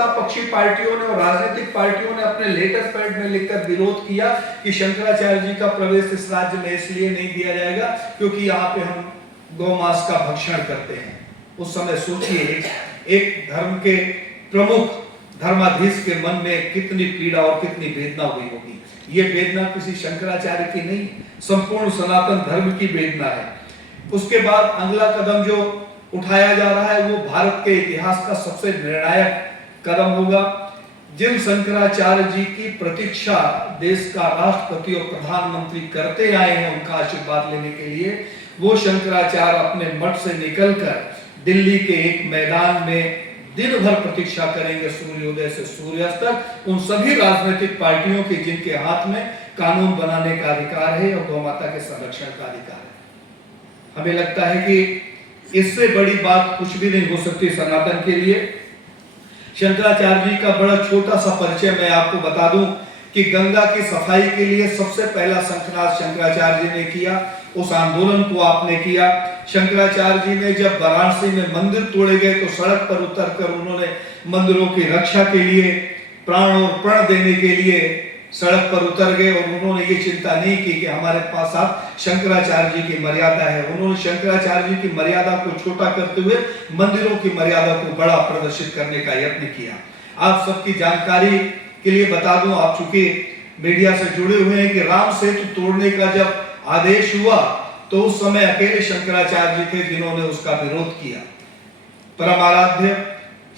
सत्ता पक्षी पार्टियों ने और राजनीतिक पार्टियों ने अपने लेटर पैड में लिखकर विरोध किया कि शंकराचार्य जी का प्रवेश इस राज्य में इसलिए नहीं दिया जाएगा क्योंकि यहाँ पे हम गौमांस का भक्षण करते हैं। उस समय सोचिए एक धर्म के प्रमुख धर्माधीश के मन में कितनी पीड़ा और कितनी वेदना हुई होगी। ये वेदना किसी शंकराचार्य की नहीं, संपूर्ण सनातन धर्म की वेदना है। उसके बाद अगला कदम जो उठाया जा रहा है वो भारत के इतिहास का सबसे निर्णायक कदम होगा। जिन शंकराचार्य जी की प्रतीक्षा देश का राष्ट्रपति और प्रधानमंत्री करते आए हैं उनका आशीर्वाद लेने के लिए, वो शंकराचार्य अपने मठ से निकलकर दिल्ली के एक मैदान में दिन भर प्रतीक्षा करेंगे, सूर्योदय से सूर्यास्त तक, उन सभी राजनीतिक पार्टियों के जिनके हाथ में कानून बनाने का अधिकार है और गौ माता के संरक्षण का अधिकार है। हमें लगता है कि इससे बड़ी बात कुछ भी नहीं हो सकती सनातन के लिए। शंकराचार्य जी का बड़ा छोटा सा परिचय मैं आपको बता दूं कि गंगा की सफाई के लिए सबसे पहला शंखनाद शंकराचार्य जी ने किया। उस आंदोलन को आपने किया। शंकराचार्य जी ने जब वाराणसी में मंदिर तोड़े गए तो सड़क पर उतरकर उन्होंने मंदिरों की रक्षा के लिए प्राण और प्रण देने के लिए सड़क पर उतर गए और उन्होंने ये चिंता नहीं की कि हमारे पास आप शंकराचार्य जी की मर्यादा है। उन्होंने शंकराचार्य जी की मर्यादा को छोटा करते हुए मंदिरों की मर्यादा को बड़ा प्रदर्शित करने का यत्न किया। आप सबकी जानकारी के लिए बता दूं, आप चूंकि मीडिया से जुड़े हुए हैं, कि राम सेतु तोड़ने का जब आदेश हुआ तो उस समय अकेले शंकराचार्य जी थे जिन्होंने उसका विरोध किया। परम आराध्य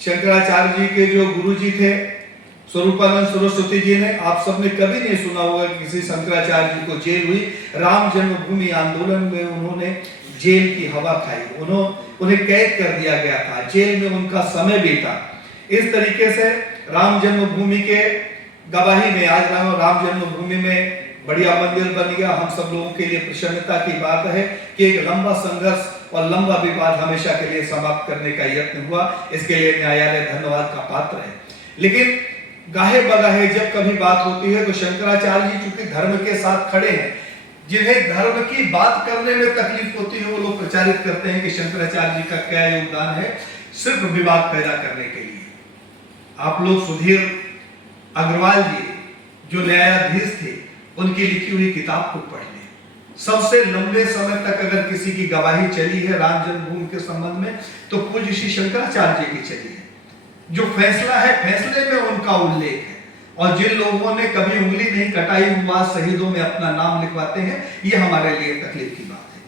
शंकराचार्य जी के जो गुरु जी थे स्वरूपानंद सरस्वती जी ने, आप सबने कभी नहीं सुना होगा किसी शंकराचार्य जी को जेल हुई। राम जन्मभूमि आंदोलन में उन्होंने जेल की हवा खाई, उन्हें कैद कर दिया गया था, जेल में उनका समय बीता। इस तरीके से राम जन्मभूमि के गवाही में आज राम जन्मभूमि में बढ़िया मंदिर बन गया। हम सब लोगों के लिए प्रसन्नता की बात है कि एक लंबा संघर्ष और लंबा विवाद हमेशा के लिए समाप्त करने का यत्न हुआ। इसके लिए न्यायालय धन्यवाद का पात्र है। लेकिन गाहे बगाहे जब कभी बात होती है तो शंकराचार्य जी चूंकि धर्म के साथ खड़े हैं, जिन्हें धर्म की बात करने में तकलीफ होती है वो लोग प्रचारित करते हैं कि शंकराचार्य जी का क्या योगदान है सिर्फ विवाद पैदा करने के लिए। आप लोग सुधीर अग्रवाल जी जो न्यायाधीश थे उनकी लिखी हुई किताब को पढ़ लें। सबसे लंबे समय तक अगर किसी की गवाही चली है राम जन्मभूमि के संबंध में तो पूज्य श्री शंकराचार्य जी की चली है। जो फैसला है फैसले में उनका उल्लेख है, और जिन लोगों ने कभी उंगली नहीं कटाई हुआ शहीदों में अपना नाम लिखवाते हैं, ये हमारे लिए तकलीफ की बात है।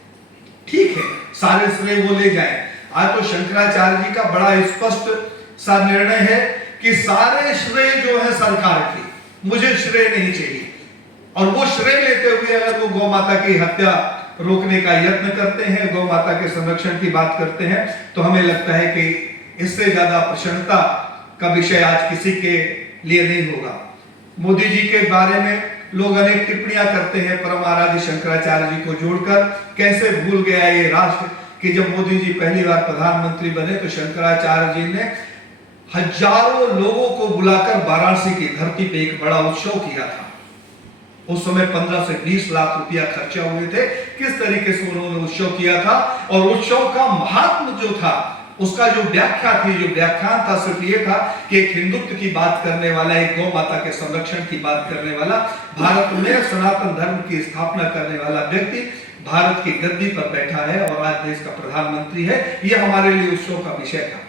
ठीक है, सारे श्रेय वो ले जाए। आज तो शंकराचार्य जी का बड़ा स्पष्ट सा निर्णय है कि सारे श्रेय जो है सरकार की, मुझे श्रेय नहीं चाहिए। और वो श्रेय लेते हुए अगर वो गौ माता की हत्या रोकने का यत्न करते हैं, गौ माता के संरक्षण की बात करते हैं, तो हमें लगता है कि इससे ज्यादा प्रसन्नता का विषय आज किसी के लिए नहीं होगा। मोदी जी के बारे में लोग अनेक टिप्पणियां करते हैं परम आराध्य शंकराचार्य जी को जोड़कर। कैसे भूल गया ये राष्ट्र कि जब मोदी जी पहली बार प्रधानमंत्री बने तो शंकराचार्य जी ने हजारों लोगों को बुलाकर वाराणसी की धरती पे एक बड़ा उत्सव किया था। उस समय 15 से 20 लाख रुपया खर्चा हुए थे। किस तरीके से उन्होंने उत्सव किया था, और उत्सव का महात्म जो था उसका जो व्याख्या थी, जो व्याख्यान था, सिर्फ ये था कि एक हिंदुत्व की बात करने वाला, एक गौ माता के संरक्षण की बात करने वाला, भारत में सनातन धर्म की स्थापना करने वाला व्यक्ति भारत की गद्दी पर बैठा है और आज देश का प्रधानमंत्री है। यह हमारे लिए उत्सव का विषय था।